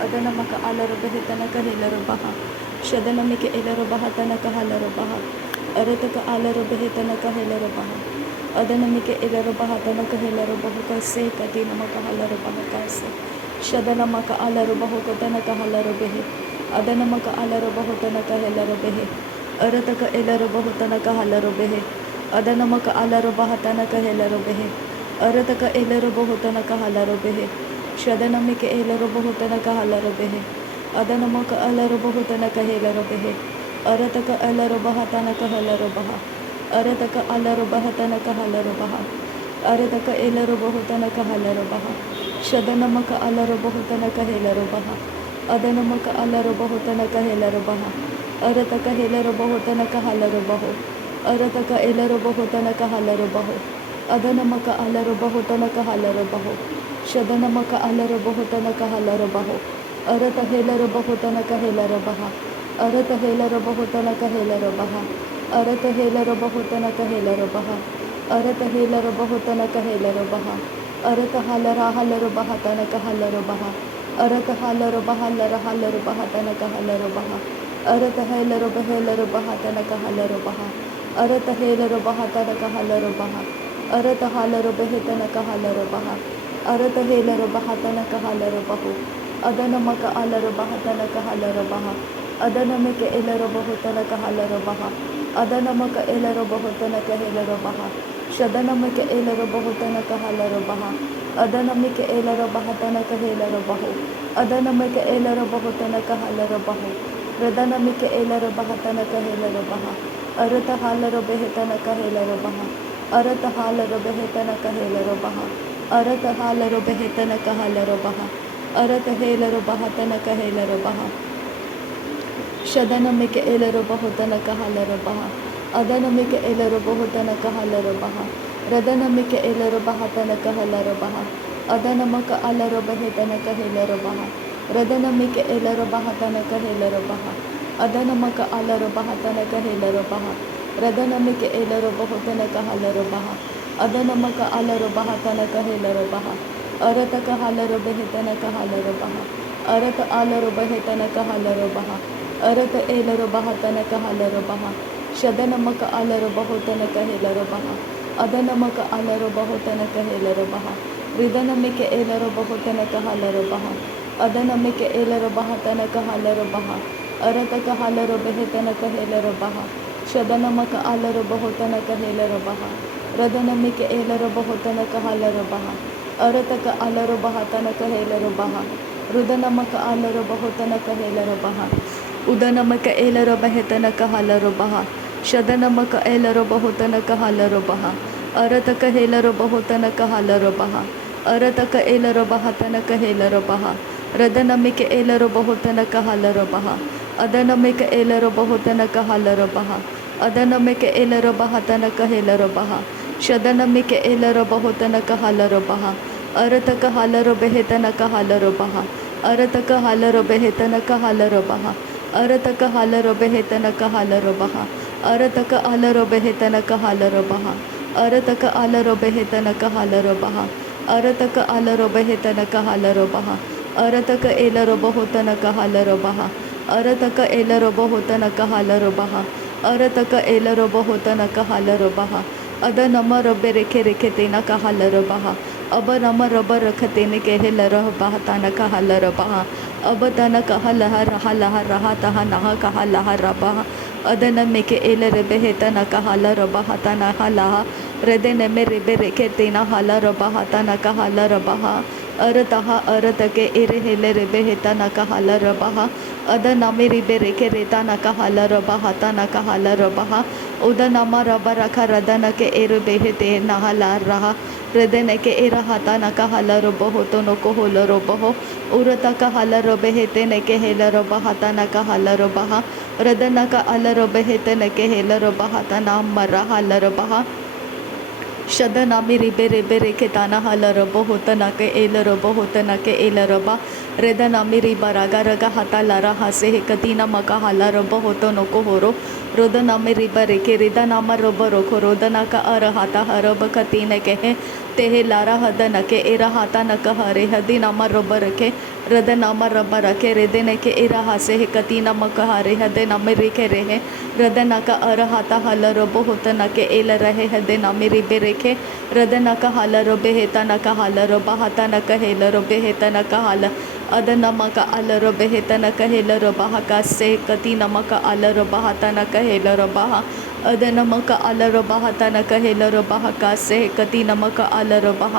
Adana maka alar behitana kahila baha. Shadana mika ilar bahatana kahala baha. Arataka alar behitana kahila baha. Adana mika ilar bahatana kahila bahu kase katina makahala baha kase. Shadana maka alar bahu katana kahala behe. Adana maka alar bahutana kahila behe. Arataka ilar bahutana kahala behe. Adana maka alar bahatana kahila behe. Arataka ilar bahutana kahala behe. Shadana mika ilar bahutana kahala behe. Adana maka alar bahutana kahila behe. Arataka alar bahatana kahala baha. Arataka alar bahatana kahala baha. Arataka ilar bahutana kahala baha. Shadana maka alar bahutana kahila baha. Adana maka alar bahutana kahila baha. Arataka ilar bahutana kahala baha. Arataka ilar bahutana kahala baha. Adana maka alar bahutana kahala baha. Shadana maka alar bahutana kahala baha. Arata helar bahutana kahelar baha. Arata helar bahutana kahelar baha. Arata helar bahutana kahelar baha. Arata helar bahutana kahelar baha. Arata halara halar bahatana kahalar baha. Arata halar bahalar halar bahatana kahalar baha. Arata helar bahalar bahatana kahalar baha. Arata helar bahatana kahalar baha. Arata halar bahetana kahalar baha. Arata helar bahatana kahalar bahu. Adana maka alar bahatana kahalar baha. Adana meke elar bahutana kahalar baha. Adana maka elar bahutana kahalar baha. Shadana meke elar bahutana kahalar baha. Adana meke elar bahatana kahalar bahu. Adana meke elar bahutana kahalar bahu. Radana meke elar bahatana kahalar baha. Arata halar behetana kahalar baha. Arata halar behetana kahalar baha. Arata halar behetana kahalar baha. Arata helar bahatana kahelar baha. Shadana mika elar bahutana kahalar baha. Adana mika elar bahutana kahalar baha. Radana mika elar bahatana kahalar baha. Adana maka alar bahetana kahelar baha. Radana mika elar bahatana kahelar baha. Adana maka alar bahatana kahelar baha. Radana mika elar bahutana kahalar baha. Adana maka alar bahatana kahelar baha. Arataka halar behetana kahalar baha. Arata alar behetana kahalar baha. Arata elar bahatana kahalar baha. Shadana maka alar bahutana kahelar baha. Adana maka alar bahutana kahelar baha. Ridana meke elar bahutana kahalar baha. Adana meke elar bahatana kahalar baha. Arataka halar behetana kahelar baha. Shadana maka alar bahutana kahelar baha. Radana meke elar bahutana kahalar baha. Arataka alar bahatana kahelar baha. Rudana maka alar bahutana kahelar baha. Udana maka elar bahetana kahalar baha. Shadana maka elar bahutana kahalar baha. Arataka helar bahutana kahalar baha. Arataka elar bahatana kahelar baha. Radana maka elar bahutana kahalar baha. Adana maka elar bahutana kahalar baha. Adana maka elar bahatana kahelar baha. Shadana mika elar bahutana kahalar baha. Arataka halar behetana kahalar baha. Arataka halar behetana kahalar baha. Arataka halar behetana kahalar baha. Arataka alar behetana kahalar baha. Arataka alar behetana kahalar baha. Arataka alar behetana kahalar baha. Arataka elar bahutana kahalar baha. Arataka elar bahutana kahalar baha. Arataka elar bahutana kahalar baha. Adana mara bereke reke tena kahalar baha. Abanama raba rakhatene kehelar bahatana kahalar baha. Abadana kahalah rahalah rahataha naha kahalah rabaha. Adana meke elar behetana kahalar bahatana halaha. Redene mere bereke tena halar bahatana kahalar baha. Arataha aratake erehelar behetana kahalar baha. Adana meri bereke retana kahalar bahatana kahalar baha. Udanama raba rakha radana ke er behete nahalar raha. Redene ke era hatana kahalar bohoto no koholar boho. Urata kahalar behete ne ke helar bahatana kahalar baha. Redana ka alar behete ne ke helar bahatana marahalar baha. Shadana miri bere bere ketana halarabo hotana ke elarabo hotana ke elaraba redana miri baraga raga hata lara hase hekatina maka halarabo hotono ko horo rodana miri bare ke redana marobo roko rodana ka arahata haraba katina ke he tehe lara hadana ke era hata naka hare hadina marobo rake redana maraba rake redene ke era hase hekatina maka hare hadena miri ke rehe redana ka arahata halarabo hotana ke ela rahe hadena miri bere ke रदनका हालरो बेहेतनका हालरो बहतनका Hellaro बेहेतनका हाल अदनमका अलरो बेहेतनका हेलरो बहका से कति नमका अलरो बहतनका हेलरो बह अदनमका अलरो बहतनका हेलरो बहका से कति नमका अलरो बह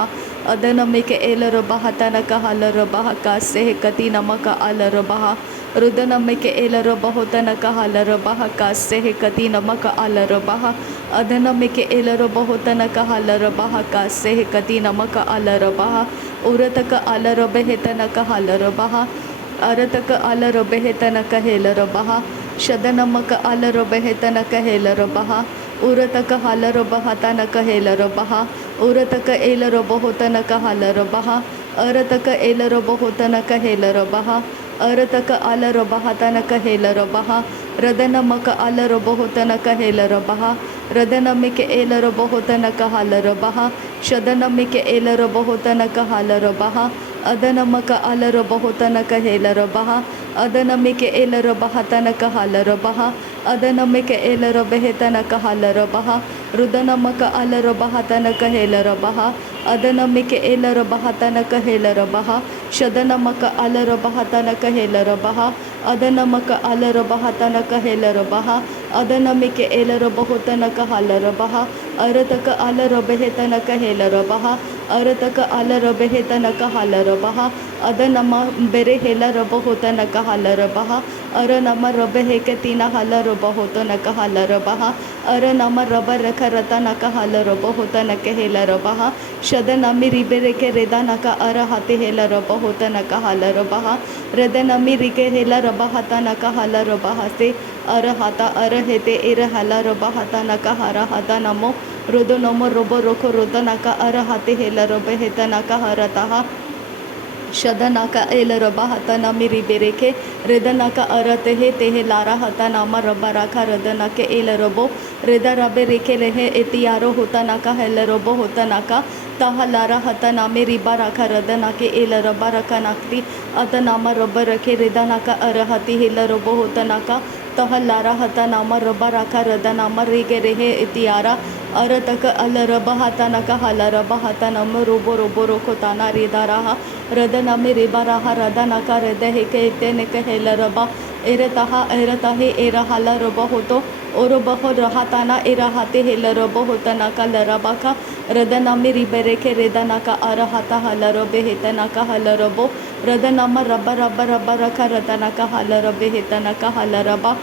अदनमिके एलरो बहतनका हालरो बहका से कति नमका अलरो बह रुदनमिके एलरो बहुतनका हालरो बहका से कति नमका अलरो बह अदनमिके एलरो बहुतनका हालरो बहका से कति नमका अलरो बह उरतक अलरो बेहेतनका हालरो बह अरतक अलरो बेहेतनका हेलरो बह शदनमक अलरो बेहेतनका हेलरो बह उरतक हालरो बहतनक हेलरो बह उरतक एलरो बहुतनका हालरो बह अरतक एलरो बहुतनका हेलरो बह अरतक अलरो बहतनक हेलरो बह रदनमक अलरो बहुतनक हेलरो बह रदनमिके एलरो बहुतनक हालरो बह शदनमिके एलरो बहुतनक हालरो बह अदनमक अलरो बहुतनक हेलरो बह अदनमिके एलरो बहतनक हालरो बह अदनमिके एलरो बेहेतनक हालरो बह रुदनमक अलरो बहतनक हेलरो बह अदनमिके एलरो बहतनक हेलरो बह शदनमक अलरो बहतनक हेलरो बह अदनमक अलरो बहतनक हेलरो बह अदनमिके एलरो बहुतनक हालरो बह अरतक अलरो बेहेतनक हेलरो बह अरतक अलरो बेहेतनक हालरो बह अदनम बेरे हेलरो बहुतनक हालरो बह अरनम रबे हेके तीना हालरो बहुतनक हालरो बह अरनम रब रख रतनक हालरो बहुतनक हेलरो बह शदनमि रिबेरे के रेदानक अरहते हेलरो बहुतनक हालरो बह रदनमि रिके हेलरो बहतनक हालरो बह से अरहता अरहेते एर हालरो बहतनक हरहता नमो रुदो नमो रोबो रोखो रुदनक अरहते हेलरो बेहेतनक हरतः शदनका एलरो बहतना मिरी बेरेके रेदनका अरते हे तेहे लारा हता नामा रबा राखा रदनके एलरोबो रेदा रबे रेखे रहे एतियारो होता नका हेलरोबो होता नका तहा लारा हता नामे रिबा राखा रदनके एलरबा रखा नाकती अत नामा रबा रखे रेदनका अरहती हेलरोबो होता नका तह लारा हता नामा रबा राखा रदनामा रेगे रेहे एतियारा अरतक अलरबा हता नका हलरबा हता नम रोबो रोबो रोखो ताना रेदारा रदनमे रेबा राहा रदनका रद हेके एतेनेक हेलरबा एरतहा एरतहे एरहाला रबा होतो और बहो रहाताना एरहाते हेलरबा होतनका लरबाका रदनमे रिबेरेके रेदनका अरहता हलरबे हेतनका हलरबो रदनमा रबा रबा रबा रखा रदनका हलरबे हेतनका हलरबा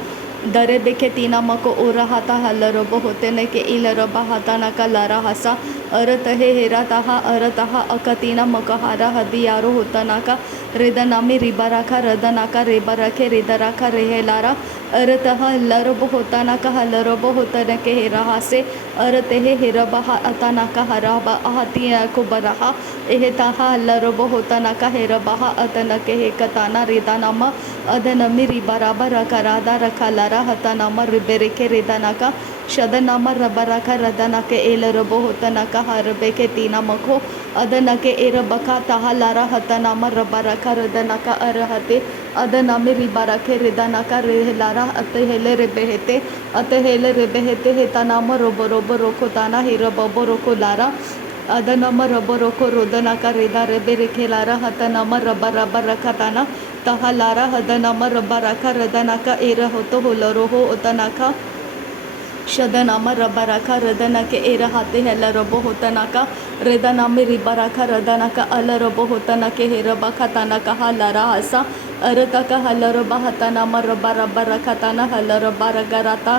दरे बेके तीना मको ओरहाता हलरबो होते ने के इलरबा हाताना का लारा हसा अरतहे हेरातहा अरतहा अकतीना मकहारा हदियारो होताना का रेदनामी रिबराखा रदनाका रेबरखे रेदराखा रेहेलारा अरतहा लरबो होताना का हलरबो होतने के हेराहा से अरतहे हेरबहा अताना का हराबा अहतिया को बरहा एहताहा लरबो होताना का हेरबहा अतन के हे कताना रेदानामा अदनमी रिबराबा रखरादा रखा लारा हतानामा रिबेरेके रेदानाका शदनामा रबराखा रदनाके एलरबो होतनका हरबेके तीना मखो अदनके एरबका तहा लारा हतनामा रबराखा रदनका अरहते अदनामे रिबराखे रेदनका रेहलारा अतहेले रेबेहेते अतहेले रेबेहेते हेतनामा रोबो रोबो रोखो ताना हिरबो रोखो लारा अदनम रबो रोखो रोदनका रेदा रेबे रेखेलारा हतनामा रबा रबा रखताना तहा लारा हदनाम रबा रखा रदनका एर होतो होलरो हो उतनका शदनामा रबा रखा रदनके एर हाते हेलरबो होतनका रेदनामे रिबा रखा रदनका अलरबो होतनके हेरबा खतनका हलरा हसा अरतका हलरबा हतनामा रबा रबा रखताना हलरबा रगराता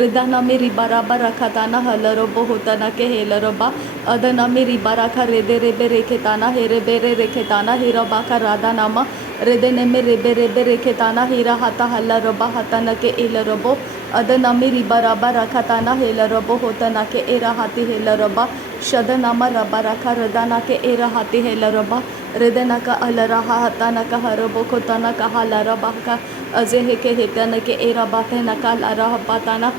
रेदनामे रिबा रबा रखताना हलरबो होतनके हेलरबा अदनामे रिबा रखा रेदे रेबे रेखेताना हेरे बेरे रेखेताना हेरबा का रादानामा रेदेनेमे रेबे रेबे रेखेताना हेरा हाता हलरबा हतनके एलरबो अदनामी रिबा रबा रखताना हेलरबो होतनके एरा हाती हेलरबा शदनामा रबाराका रदाना के एराहाती है लरबा रदना का अलराहा हताना का हरबो खोताना का हालारबा का अजेह के हेतन के एराबाते नका लारा पाताना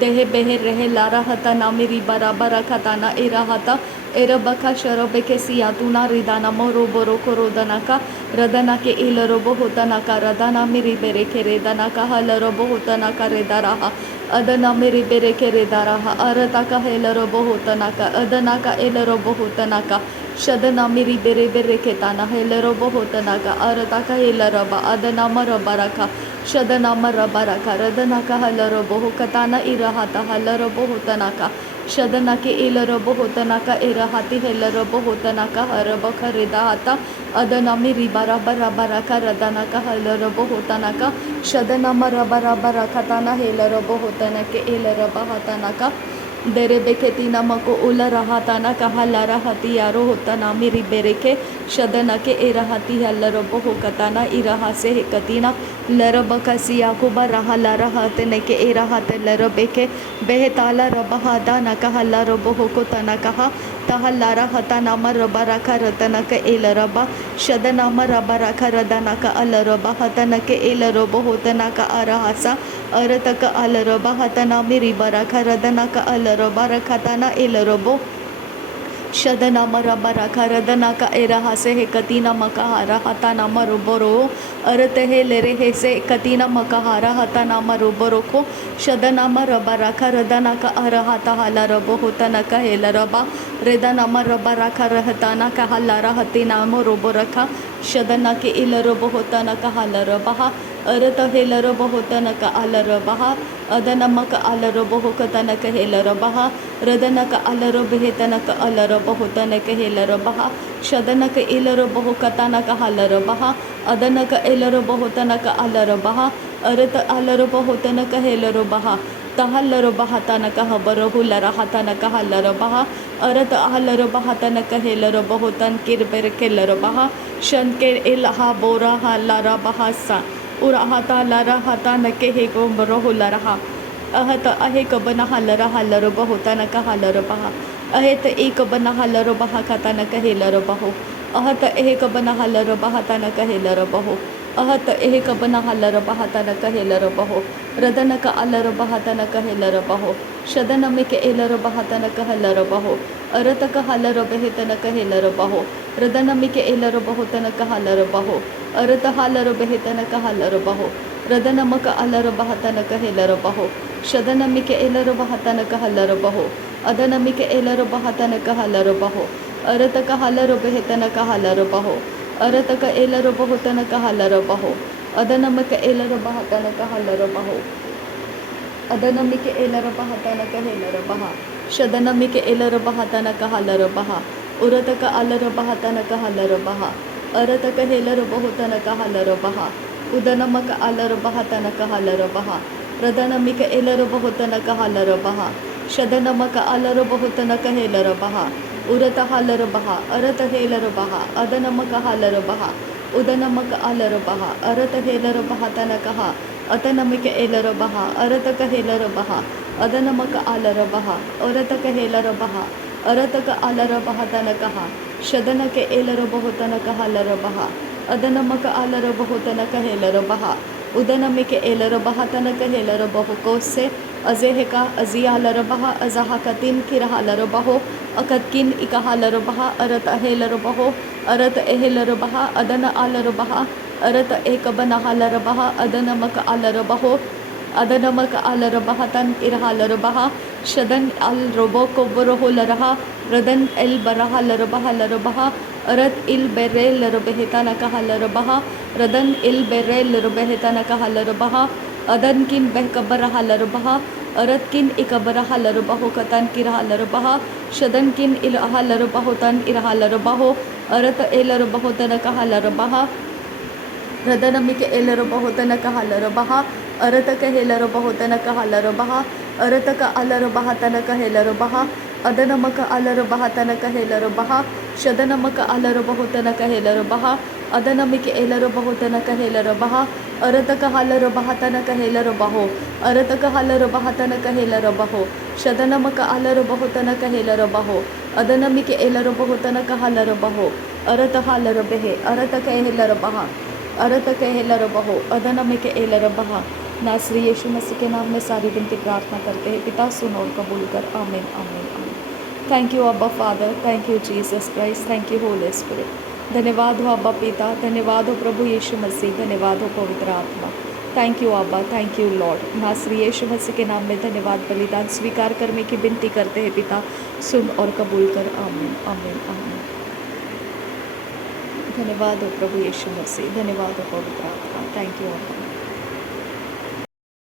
देहे बेहे रहे लारा हताना मेरी बराबर खताना एराहता एरबका शरबे के सियातुना रिदाना मोरो बोरो कोरोदना का रदना के इलरोबो होतना का रदाना मेरी बेरे के रेदना का हलरोबो होतना का रेदाराहा अदना मेरी बेरे के रेदाराहा अरता का हेलरोबो होतना का अदना का एलरोबो होतना का शदना मेरी बेरे बेरे के ताना हेलरोबो होतना का अरता का हेलरबा अदना मरबा रखा शदना मरबा रखा रदना का हलरोबो हो कताना इरहाता हलरोबो होतना का शदना के एलरबो होतना का एरहाती हेलरबो होतना का हरब खरेदा हाता अदना मेरी बराबर रबरा का रदना का हलरबो होतना का शदना मरबा रखताना हेलरबो होतना के एलरबा हाताना का देरे बेखेतीना मको उला रहाताना कहा लारा हती यारो होताना मेरी बेरे के शदना के एरहाती हल्लरबो हो कताना इरहा से हे कतीना लरब कसिया कुबा रहा लारा हाते ने के एरहाते लरबे के बेहताला रबहा दाना कहा लरबो हो को तना कहा तहा लारा हता नामा रबा रखा रतना के एलरबा शदनामा रबा रखा रदना का अलरबा हतना के एलरबो होतना का अरहासा अरतक अलरबा हतना मेरी बराखा रदना का अलरबा रखताना एलरबो शदना मरबा रखा रदना का एरहा से हे कतीना मकहारा हताना मरुबरो अरत हे लेरे हे से कतीना मकहारा हताना मरुबरो को शदना मरबा रखा रदना का अरहाता हाला रबो होतना का हेलरबा रेदना मरबा रखा रहताना का हलारा हतीना मरुबो रखा शदना के इलरबो होतना का हलरबा अरत हेलरबो होतना का अलरबा अदनमक अलरबो होकतना का हेलरबा रदनक अलरबो हेतनक अलरबो होतना का हेलरबा शदनक इलरबो होकतना का हलरबा अदनक इलरबो होतना का अलरबा अरत अलरबो होतना का हेलरबा तहल्लरबा हतनक हबरहु लरहतनक हल्लरबा अरत हल्लरबा हतनक हेलरबो होतन किरबर के लरबा शन के इलहा बोरा हल्लरबा सा उराहता लरहता नके हे गो बरहु लरहा अहत अहे कबना हल्लरा हल्लरबा होतनक हल्लरबा अहेत एक बना हल्लरबा हतनक हेलरबा हो अहत एहे कबना हल्लरबा हतनक हेलरबा हो अहत एहे कबना हल्लरबा हतनक हेलरबा हो रदनक अलरबा हतनक हेलरबा हो शदनमिक एलरबा हतनक हल्लरबा हो अरतक हल्लरबा हेतनक हेलरबा हो रदनमिक एलरबा होतनक हल्लरबा हो अरत हल्लरबा हेतनक हल्लरबा हो रदनमक अलरबा हतनक हेलरबा हो शदनमिक एलरबा हतनक हल्लरबा हो अदनमिक एलरबा हतनक हल्लरबा हो अरतक हल्लरबा हेतनक हल्लरबा हो अरतक एलरबा होतनक हल्लरबा हो अदनमक एलरबा हतनक हल्लरबा हो अदनमिक एलरबा हतनक हेलरबा शदनमिक एलरबा हतनक हल्लरबा उरतक अलरबा हतनक हल्लरबा अरतक हेलरबा होतनक हल्लरबा उदनमक अलरबा हतनक हल्लरबा रदनमिक एलरबा होतनक हल्लरबा शदनमक अलरबा होतनक हेलरबा उरत हल्लरबा अरत हेलरबा अदनमक हल्लरबा उदनमक अलरबा अरत हेलरबा हतनक अतनमिक एलरबा अरतक हेलरबा अदनमक अलरबा अरतक हेलरबा अरतक अलरबा हतनक शदनक एलरबा होतनक हल्लरबा अदनमक अलरबा होतनक हेलरबा उदनमिक एलरबा हतनक हेलरबा कोसे अजेहका अजिया लरबा अजहा कतिन किरहा लरबा हो अकतकिन इकहा लरबा अरत हेलरबा हो अरत एहलरबा अदन अलरबा अरत एकबनहा लरबा अदनमक अलरबा हो अदनमक अलरबा तन इरहा लरबा शदन अल रबो कोबरहो लरहा रदन एल बरहा लरबा लरबा अरत इल बेरे लरबहेता नकहा लरबा रदन इल बेरे लरबहेता नकहा लरबा अदन किन बहकबरहा लरबा अरत किन इकबरहा लरबा हो कतन किरहा लरबा शदन किन इलहा लरबा हो तन इरहा लरबा हो अरत एलरबा हो तनकहा लरबा रदनमिक एलरबा हो तनकहा लरबा अरतक हेलरबा हो तनकहा लरबा अरतक अलरबा तनक हेलरबा अदनमक अलरबा तनक हेलरबा शदनमक अलरबा हो तनक हेलरबा अदनमिक एलरबा हो तनक हेलरबा अरतक हलरबा तनक हेलरबा हो अरतक हलरबा तनक हेलरबा हो शदनमक अलरबा हो तनक हेलरबा हो अदनमि के एलरब होतन कहलरब हो अरत हालरब है अरत कहलरब अरत कहलरब हो अदनमि के एलरब नासरी यीशु मसीह के नाम में सारी विनती प्रार्थना करते हैं पिता, सुन और कबूल कर। आमीन आमीन आमीन। थैंक यू अब्बा father, thank you Jesus Christ, thank you Holi spirit. धन्यवाद हो अब्बा पिता, धन्यवाद हो प्रभु यीशु मसीह, धन्यवाद हो पवित्र आत्मा। थैंक यू अब्बा, थैंक यू लॉर्ड। नासरी यीशु मसीह के नाम में धन्यवाद। बलिदान स्वीकार करने की विनती करते हैं पिता, सुन और कबूल कर। आमीन आमीन आमीन। धन्यवाद हो प्रभु यीशु मसीह, धन्यवाद हो पवित्र आत्मा। थैंक यू अब्बा।